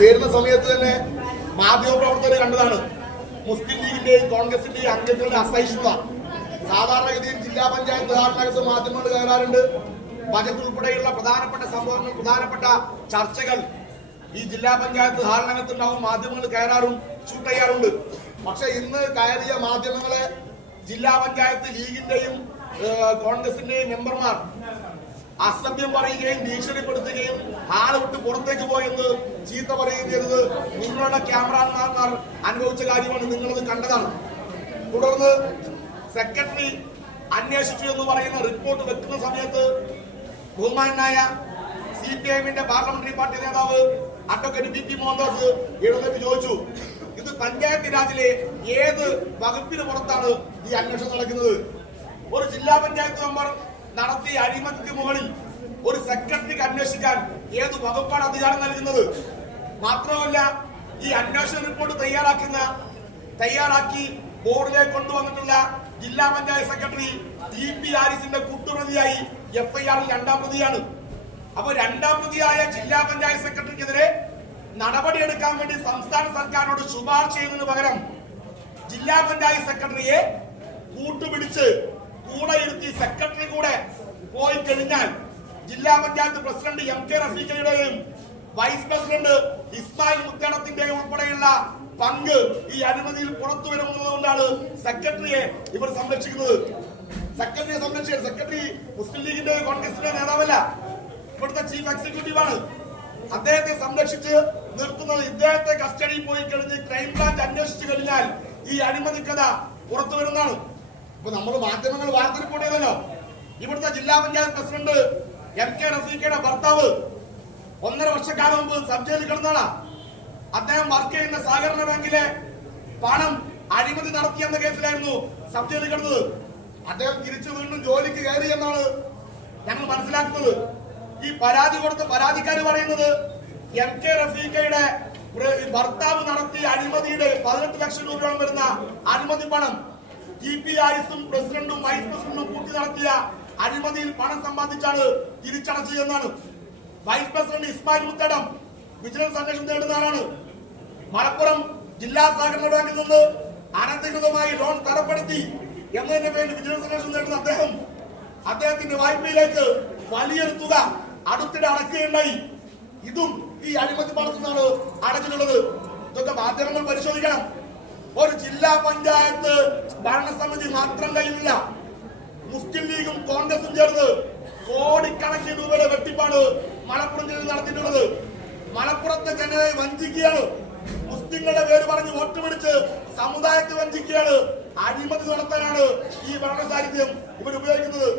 ചേരുന്ന സമയത്ത് തന്നെ മാധ്യമപ്രവർത്തകർ കണ്ടതാണ്. മുസ്ലിം ലീഗിന്റെയും കോൺഗ്രസിന്റെയും അംഗങ്ങളുടെ അസഹിഷ്ണുത. സാധാരണഗതിയിൽ ജില്ലാ പഞ്ചായത്ത് ഉദാഹരണകത്ത് മാധ്യമങ്ങൾ കയറാറുണ്ട്. ബജറ്റ് ഉൾപ്പെടെയുള്ള പ്രധാനപ്പെട്ട സംഭവങ്ങൾ പ്രധാനപ്പെട്ട ചർച്ചകൾ ഈ ജില്ലാ പഞ്ചായത്ത് ഉദാഹരണകത്ത് ഉണ്ടാവും മാധ്യമങ്ങൾ കയറാറും ഷൂട്ട് ചെയ്യാറുണ്ട്. പക്ഷെ ഇന്ന് കയറിയ മാധ്യമങ്ങളെ ജില്ലാ പഞ്ചായത്ത് ലീഗിന്റെയും കോൺഗ്രസിന്റെയും മെമ്പർമാർ അസഭ്യം പറയുകയും ഭീഷണിപ്പെടുത്തുകയും ആളെ വിട്ട് പുറത്തേക്ക് പോയെന്ന് ചീത്ത പറയുകയത് നിങ്ങളുടെ ക്യാമറമാർ അനുഭവിച്ച കാര്യമാണ് നിങ്ങളത് കണ്ടതാണ്. തുടർന്ന് സെക്രട്ടറി അന്വേഷിച്ചു എന്ന് പറയുന്ന റിപ്പോർട്ട് വെക്കുന്ന സമയത്ത് ബഹുമാനായ സി പി എമ്മിന്റെ പാർലമെന്ററി പാർട്ടി നേതാവ് അഡ്വക്കേറ്റ് ബി പി മോഹൻദാസ് എഴുന്നേറ്റ് ചോദിച്ചു ഇത് പഞ്ചായത്ത് രാജിലെ ഏത് വകുപ്പിന് പുറത്താണ് ഈ അന്വേഷണം നടക്കുന്നത്? ഒരു ജില്ലാ പഞ്ചായത്ത് മെമ്പർ നടത്തിയ അഴിമതിക്ക് മുകളിൽ ഒരു സെക്രട്ടറിക്ക് അന്വേഷിക്കാൻ ഏത് വകുപ്പാണ് അധികാരം നൽകുന്നത്? മാത്രമല്ല ഈ അന്വേഷണ റിപ്പോർട്ട് തയ്യാറാക്കുന്ന തയ്യാറാക്കി ബോർഡിലേക്ക് കൊണ്ടുവന്നിട്ടുള്ള ജില്ലാ പഞ്ചായത്ത് സെക്രട്ടറി ടി പി ആരിസിന്റെ കൂട്ടുപ്രതിയായി എഫ് ഐ ആറിൽ രണ്ടാം പ്രതിയാണ്. അപ്പൊ രണ്ടാം പ്രതിയായ ജില്ലാ പഞ്ചായത്ത് സെക്രട്ടറിക്കെതിരെ നടപടിയെടുക്കാൻ വേണ്ടി സംസ്ഥാന സർക്കാരിനോട് ശുപാർശ ചെയ്യുന്നതിന് പകരം ജില്ലാ പഞ്ചായത്ത് സെക്രട്ടറിയെ കൂട്ടുപിടിച്ച് കൂടെ പോയി കഴിഞ്ഞാൽ ജില്ലാ പഞ്ചായത്ത് പ്രസിഡന്റ് എം കെ റഫീഖയുടെയും വൈസ് പ്രസിഡന്റ് ഇസ്മായിൽ മുത്തേടത്തിന്റെയും ഉൾപ്പെടെയുള്ള പങ്ക് ഈ അനുമതിയിൽ പുറത്തു വരുന്നതുകൊണ്ടാണ് സെക്രട്ടറിയെ ഇവർ സംരക്ഷിക്കുന്നത്. സെക്രട്ടറിയെ സംരക്ഷിക്കുക സെക്രട്ടറി മുസ്ലിം ലീഗിന്റെ കോൺഗ്രസിന്റെ നേതാവല്ല. ഇവിടുത്തെ ചീഫ് എക്സിക്യൂട്ടീവ് ആണ്. അദ്ദേഹത്തെ സംരക്ഷിച്ച് നിർത്തുന്നത് ഇദ്ദേഹത്തെ കസ്റ്റഡിയിൽ പോയി കഴിഞ്ഞ് ക്രൈംബ്രാഞ്ച് അന്വേഷിച്ചു കഴിഞ്ഞാൽ ഈ അനുമതി കഥ പുറത്തു വരുന്നതാണ്. ഇപ്പൊ നമ്മൾ മാധ്യമങ്ങൾ വാർത്ത റിപ്പോർട്ട് ചെയ്തല്ലോ ഇവിടുത്തെ ജില്ലാ പഞ്ചായത്ത് പ്രസിഡന്റ് എം കെ റഫീഖയുടെ ഭർത്താവ് ഒന്നര വർഷക്കാലം മുമ്പ് സബ് ജയിലിൽ കിടന്നാണ്. അദ്ദേഹം വർക്ക് ചെയ്യുന്ന സഹകരണ ബാങ്കിലെ പണം അഴിമതി നടത്തിയെന്ന കേസിലായിരുന്നു സബ് ജയിലിൽ കിടന്നത്. അദ്ദേഹം തിരിച്ചു വീണ്ടും ജോലിക്ക് കയറി എന്നാണ് ഞങ്ങൾ മനസ്സിലാക്കുന്നത്. ഈ പരാതി കൊടുത്ത പരാതിക്കാർ പറയുന്നത് എം കെ റഫീഖയുടെ ഭർത്താവ് നടത്തിയ അഴിമതിയുടെ പതിനെട്ട് ലക്ഷം രൂപയോളം വരുന്ന അഴിമതി പണം ടി പി ആരിസും പ്രസിഡന്റും വൈസ് പ്രസിഡന്റും കൂട്ടി നടത്തിയ അഴിമതിയിൽ പണം സമ്പാദിച്ചാണ് തിരിച്ചടച്ചത് എന്നാണ്. Vice president Ismail Muthedam vigilance അന്വേഷണം നേടുന്നതാണ് മലപ്പുറം ജില്ലാ സഹകരണ ബാങ്കിൽ നിന്ന് അനധികൃതമായി ലോൺ തരപ്പെടുത്തി എന്നതിന്റെ പേരിൽ വിജിലൻസ് അന്വേഷണം നേടുന്ന അദ്ദേഹം അദ്ദേഹത്തിന്റെ വായ്പയിലേക്ക് വലിയൊരു തുക അടുത്തിടെ അടക്കുകയുണ്ടായി. ഇതും ഈ അഴിമതി പണത്തിൽ നിന്നാണ് അടച്ചിട്ടുള്ളത്. ഇതൊക്കെ മാധ്യമങ്ങൾ പരിശോധിക്കണം. ഒരു ജില്ലാ പഞ്ചായത്ത് ഭരണസമിതി മാത്രം കയ്യിലില്ല. മുസ്ലിം ലീഗും കോൺഗ്രസും ചേർന്ന് കോടിക്കണക്കിന് രൂപയുടെ വെട്ടിപ്പാണ് മലപ്പുറം ജില്ലയിൽ നടത്തിയിട്ടുള്ളത്. മലപ്പുറത്തെ ജനതയെ വഞ്ചിക്കുകയാണ്. മുസ്ലിങ്ങളുടെ പേര് പറഞ്ഞ് വോട്ട് പിടിച്ച് സമുദായത്തെ വഞ്ചിക്കുകയാണ്. അഴിമതി നടത്താനാണ് ഈ ഭരണ സാന്നിധ്യം ഇവർ ഉപയോഗിക്കുന്നത്.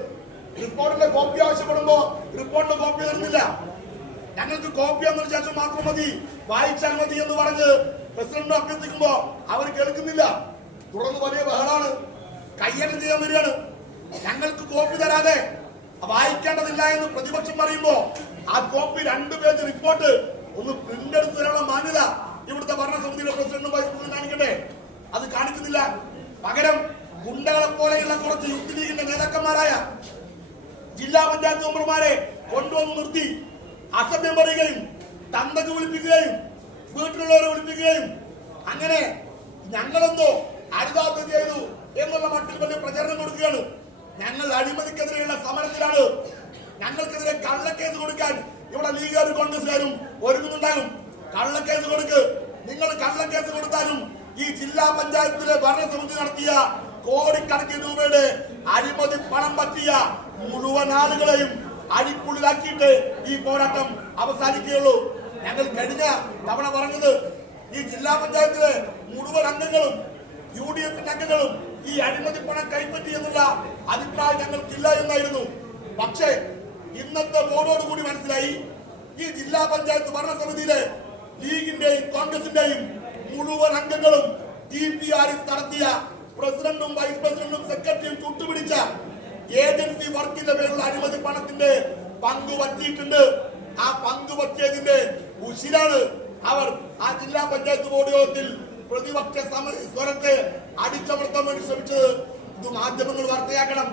റിപ്പോർട്ടിന്റെ കോപ്പി ആവശ്യപ്പെടുമ്പോ റിപ്പോർട്ടിന്റെ കോപ്പി തരുന്നില്ല. ഞങ്ങൾക്ക് കോപ്പി എന്നൊരു ശേഷം മാത്രം മതി വായിച്ചാൽ മതി എന്ന് പറഞ്ഞ് പ്രസിഡന്റ് അഭ്യർത്ഥിക്കുമ്പോ അവർ കേൾക്കുന്നില്ല. തുടർന്ന് വലിയ ബഹളാണ്. കയ്യേറ്റം ചെയ്യാൻ വരികയാണ്. ഞങ്ങൾക്ക് കോപ്പി തരാതെ വായിക്കേണ്ടതില്ല എന്ന് പ്രതിപക്ഷം പറയുമ്പോ ആ കോപ്പി രണ്ട് പേജ് റിപ്പോർട്ട് ഒന്ന് പ്രിന്റ് എടുത്ത് തരാനുള്ള മാന്യത ഇവിടുത്തെ ഭരണസമിതിയുടെ പ്രസിഡന്റും വൈസ് പ്രസിഡന്റ് കാണിക്കട്ടെ? അത് കാണിക്കുന്നില്ല. പകരം ഗുണ്ടകളെ പോലെയുള്ള കുറച്ച് യൂത്ത് ലീഗിന്റെ നേതാക്കന്മാരായ ജില്ലാ പഞ്ചായത്ത് മെമ്പർമാരെ കൊണ്ടുവന്ന് നിർത്തി അസഭ്യം പറയുകയും തന്തക്ക് വിളിപ്പിക്കുകയും വീട്ടിലുള്ളവരെ വിളിപ്പിക്കുകയും അങ്ങനെ ഞങ്ങളെന്തോ അരുതാത്ത ചെയ്തു എന്നുള്ള മട്ടിൽ വലിയ പ്രചരണം കൊടുക്കുകയാണ്. ഞങ്ങൾ അഴിമതിക്കെതിരെയുള്ള സമരത്തിലാണ്. ഞങ്ങൾക്കെതിരെ കള്ളക്കേസ് കൊടുക്കാൻ ഇവിടെ ലീഗുകാരും കോൺഗ്രസുകാരും ഒരുങ്ങുന്നുണ്ടാകും. കള്ളക്കേസ് കൊടുക്ക്. നിങ്ങൾ കള്ളക്കേസ് കൊടുത്താലും ഈ ജില്ലാ പഞ്ചായത്തിലെ ഭരണസമിതി നടത്തിയ കോടിക്കണക്കിന് രൂപയുടെ അഴിമതി പണം പറ്റിയ മുഴുവൻ ആളുകളെയും അഴിക്കുള്ളിലാക്കിയിട്ട് ഈ പോരാട്ടം അവസാനിക്കുകയുള്ളൂ. ഞങ്ങൾ കഴിഞ്ഞ തവണ പറഞ്ഞത് ഈ ജില്ലാ പഞ്ചായത്തിലെ മുഴുവൻ അംഗങ്ങളും യു ഡി എഫിന്റെ അംഗങ്ങളും ഈ അഴിമതി പണം കൈപ്പറ്റി എന്നുള്ള അഭിപ്രായം ഞങ്ങൾക്കില്ല എന്നായിരുന്നു. പക്ഷേ ഇന്നത്തെ ബോർഡോടുകൂടി മനസ്സിലായി. ഈ ജില്ലാ പഞ്ചായത്ത് ഭരണസമിതിയിലെ ലീഗിന്റെയും കോൺഗ്രസിന്റെയും മുഴുവൻ അംഗങ്ങളും ടി പി ആരിസ് നടത്തിയ പ്രസിഡന്റും വൈസ് പ്രസിഡന്റും സെക്രട്ടറിയും ചുട്ടുപിടിച്ച ഏജൻസി വർക്കിന്റെ പേരിലുള്ള അഴിമതി പണത്തിന്റെ പങ്ക് പറ്റിയിട്ടുണ്ട്. ആ പങ്ക് പറ്റിയതിന്റെ ഉശിരാണ് അവർ ആ ജില്ലാ പഞ്ചായത്ത് ബോർഡ് യോഗത്തിൽ പ്രതിപക്ഷ സമരത്തെ അടിച്ചമർത്താൻ വേണ്ടി ശ്രമിച്ചത് ഇത് മാധ്യമങ്ങൾ വാർത്തയാക്കണം.